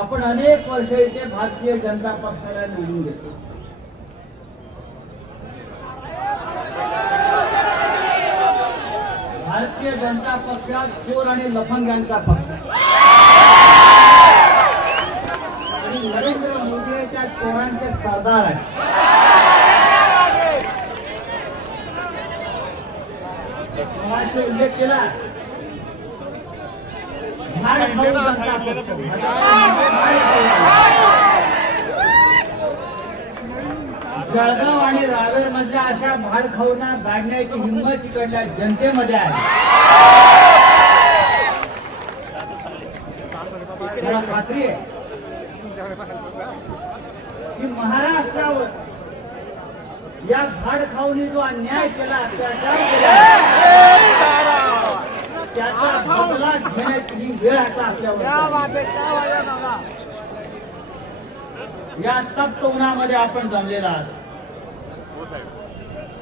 आपण अनेक वर्ष इथे भारतीय जनता पक्षाला निवडून देतो. भारतीय जनता पक्षात चोर आणि लफंग्यांचा पक्ष आणि नरेंद्र मोदी त्या चोरांचे सरदार आहेत. कोणाचा उल्लेख केला जळगाव आणि रावेर मधल्या अशा भाडखाऊंना गाडण्याची हिंमत इकडल्या जनतेमध्ये आहे. मला खात्री आहे की महाराष्ट्रावर या भाडखाऊंनी जो अन्याय केला, अत्याचार केला, त्याचा बदला घेण्याची ही वेळ आता आपल्यावर. या तप्त उन्हामध्ये आपण जमलेला आहात.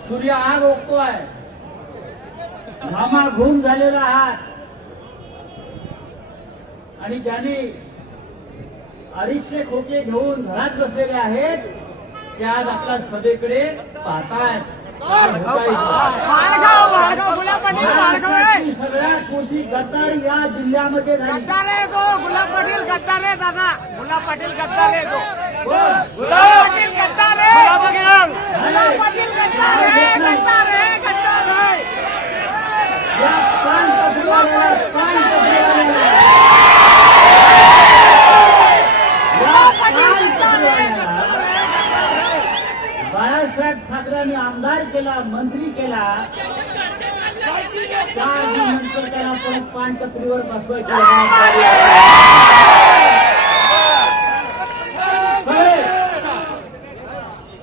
सूर्य आग ओकतोय, घामाघूम झालेला आहात आणि ज्यांनी 250 खोके घेऊन घरात बसलेले आहेत ते आज आपल्या सभेकडे पाहतायत. सगळ्यात मोठी गद्दार या जिल्ह्यामध्ये झाली. गुलाब पाटील गद्दार आहे दादा. गुलाब पाटील गद्दार आहे. गुलाब पाटील गद्दार आहे. गुलाब पाटील गद्दार आहे. गद्दार आहे. गद्दार आहे. बाळासाहेब ठाकरेंनी आमदार केला, मंत्री केला, नंतर त्याला परत पानटपरीवर बसवायचं.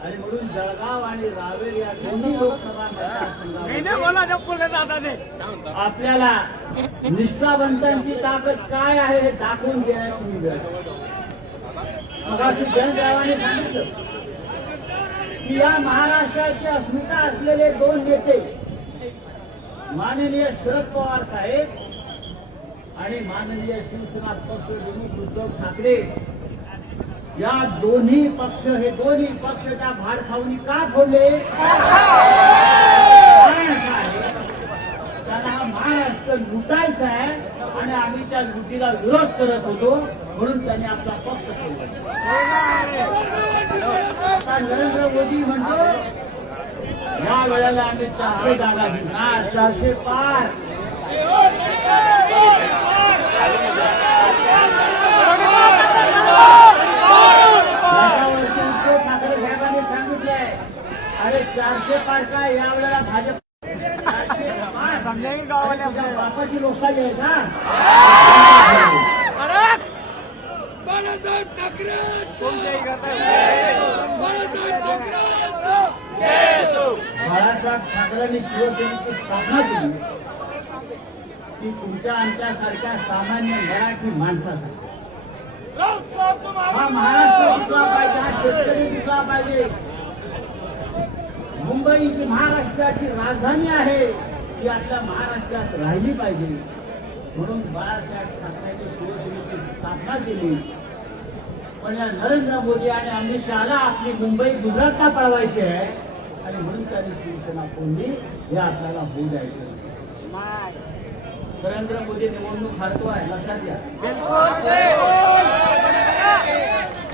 आणि म्हणून जळगाव आणि रावेर या दोन्ही लोकसभा मतदारसंघात आपल्याला निष्ठावंतांची ताकद काय आहे हे दाखवून देण्याची वेळ. मगाशी जनसाहेबांनी सांगितलं की या महाराष्ट्राची अस्मिता असलेले 2 नेते माननीय शरद पवार साहेब आणि माननीय शिवसेना पक्षप्रमुख उद्धव ठाकरे, या दोन्ही पक्ष त्या भाडखाऊंनी का फोडले? त्यांना हा महाराष्ट्र लुटायचा आहे आणि आम्ही त्या लुटीला विरोध करत होतो म्हणून त्यांनी आपला पक्ष सोडला. आता नरेंद्र मोदी म्हणतो या वेळेला आम्ही 400 जागा घेणार, 400 पार. ठाकरे साहेबांनी सांगितलंय अरे 400 पार काय, या वेळेला भाजप बापाची लोकशाही आहे का? बाळासाहेब ठाकरेंनी शिवसेनेची स्थापना केली की तुमच्या आमच्यासारख्या सामान्य मराठी माणसासाठी हा महाराष्ट्र टिकला पाहिजे, हा शेतकरी टिकला पाहिजे. मुंबई ही महाराष्ट्राची राजधानी आहे, ती आपल्या महाराष्ट्रात राहिली पाहिजे म्हणून बाळासाहेब ठाकरेंनी शिवसेनेची स्थापना केली. पण या नरेंद्र मोदी आणि अमित शहाला आपली मुंबई गुजरातला पळवायची आहे आणि म्हणून त्यांनी शिवसेना फोडली. हे आपल्याला होऊ द्यायचं. नरेंद्र मोदी निवडणूक हारतोय, लक्षात घ्या.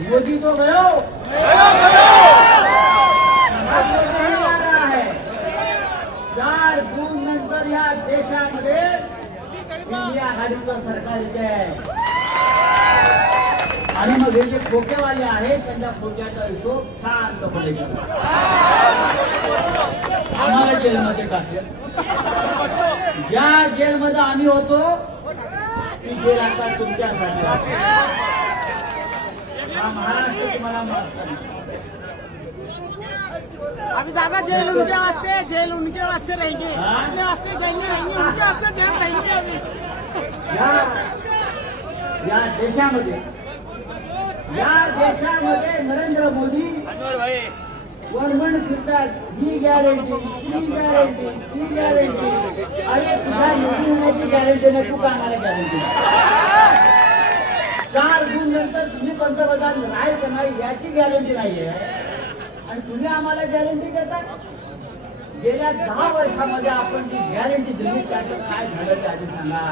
मोदी तो गयो आहे. 4 जून नंतर या देशामध्ये इंडिया आघाडीचं सरकार येते आहे आणि मग हे जे खोकेवाले आहेत त्यांच्या खोक्याचा हिशोब शांतपणे करा. आम्हाला जेलमध्ये टाकलं. ज्या जेलमध्ये आम्ही होतो ती जेल आता तुमच्यासाठी आहे. हा महाराष्ट्र तुम्हाला माफ करणार. अभी दादा जेल उनके वास्ते रहेंगे, अपने वास्ते जाएंगे, उनके वास्ते जेल रहेंगे. अभी या देशामध्ये नरेंद्र मोदी वरमण फिरतात. ही गॅरंटी, ही गॅरंटी, ही गॅरंटी. अरे तुझ्या निवडून होण्याची गॅरंटी नाही, तू कामाला गॅरंटी. 4 जून नंतर तुम्ही पंतप्रधान राहायचं नाही याची गॅरंटी नाहीये आणि तुम्ही आम्हाला गॅरंटी देता. गेल्या 10 वर्षामध्ये आपण जी गॅरंटी दिली त्याचं काय झालं ते आधी सांगा.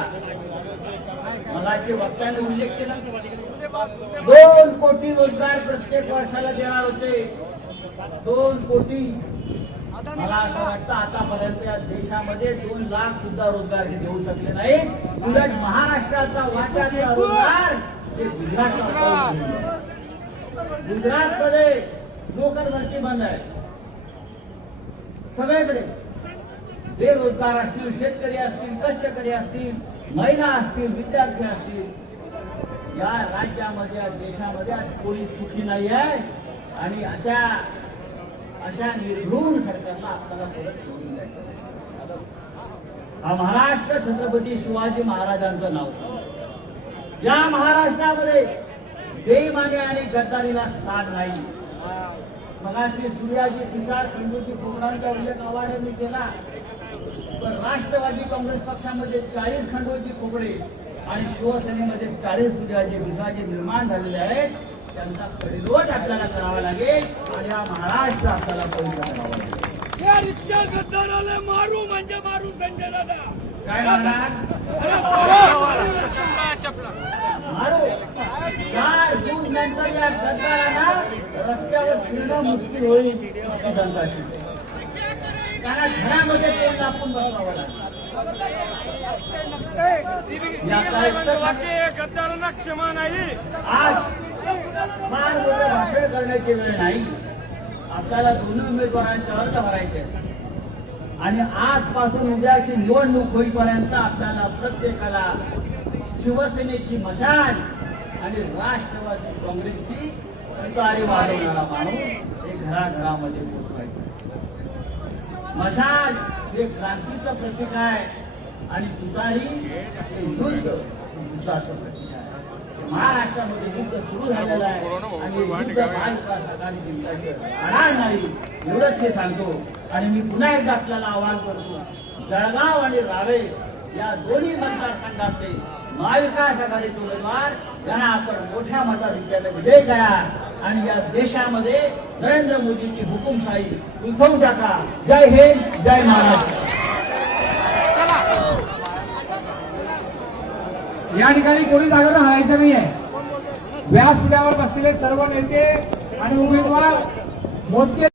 मगाशी वक्त्याने उल्लेख केला 2 कोटी रोजगार प्रत्येक वर्षाला देणार होते. 2 कोटी. मला असं वाटतं आतापर्यंत या देशामध्ये 2 लाख सुद्धा रोजगार हे देऊ शकले नाही. उलट महाराष्ट्राचा वाट्यातला रोजगार ते गुजरातला. गुजरातमध्ये नोकर भरती बंद आहे सगळीकडे. बेरोजगार असतील, शेतकरी असतील, कष्टकरी असतील, महिला असतील, विद्यार्थी असतील, या राज्यामध्ये या देशामध्ये आज कोणी सुखी नाही आहे. आणि अशा निर्घृण सरकारला आपल्याला परत निवडून द्यायचं. हा महाराष्ट्र छत्रपती शिवाजी महाराजांचं नाव. या महाराष्ट्रामध्ये बेईमानी आणि गद्दारीला स्थान नाही. मगाशी सूर्याजी पिसाळ खंडोजी खोबरांचा उल्लेख आव्हाडांनी केला. पण राष्ट्रवादी काँग्रेस पक्षामध्ये 40 खंडोजी खोबरे आणि शिवसेनेमध्ये 40 सूर्याजी पिसाळजी निर्माण झालेले आहेत. त्यांचा परिरोध आपल्याला करावा लागेल आणि हा महाराष्ट्र आपल्याला पवित्र करावा लागेल. या रिक्षा गद्दाराला मारू म्हणजे मारू संजय दादा. काय मारणार? मारू. 4 जून नंतर या गद्दारांना रस्त्यावर फिरणं मुश्किल होईल. जनताची कारण घरामध्ये तोंड आपण बसवावं लागेल. गद्दारांना क्षमा नाही. आज फार मोठं भाषण करण्याची वेळ नाही. आपल्याला दोन्ही उमेदवारांचे अर्ज भरायचे आणि आजपासून उद्याची निवडणूक होईपर्यंत आपल्याला प्रत्येकाला शिवसेनेची मशाल आणि राष्ट्रवादी काँग्रेसची तुतारी वाजवणारा माणूस हे घराघरामध्ये पोचवायचं. मशाल हे क्रांतीचं प्रतीक आहे आणि तुतारी हे युद्धाचं प्रतीक आहे. महाराष्ट्रामध्ये युद्ध सुरू झालेलं आहे आणि युद्ध महाविकास आघाडी जिंकायचं राहणार नाही एवढंच हे सांगतो. आणि मी पुन्हा एकदा आपल्याला आवाहन करतो, जळगाव आणि रावे या दोन्ही मतदारसंघातले महाविकास आघाडीचे उमेदवार यांना आपण मोठ्या मताधिक्याने विजय करा आणि या देशामध्ये नरेंद्र मोदीची हुकुमशाही उलथवून टाका. जय हिंद, जय महाराष्ट्र. या ठिकाणी कोणी जागा हरायचं नाहीये. व्यासपीठावर बसलेले सर्व नेते आणि उमेदवार मोजके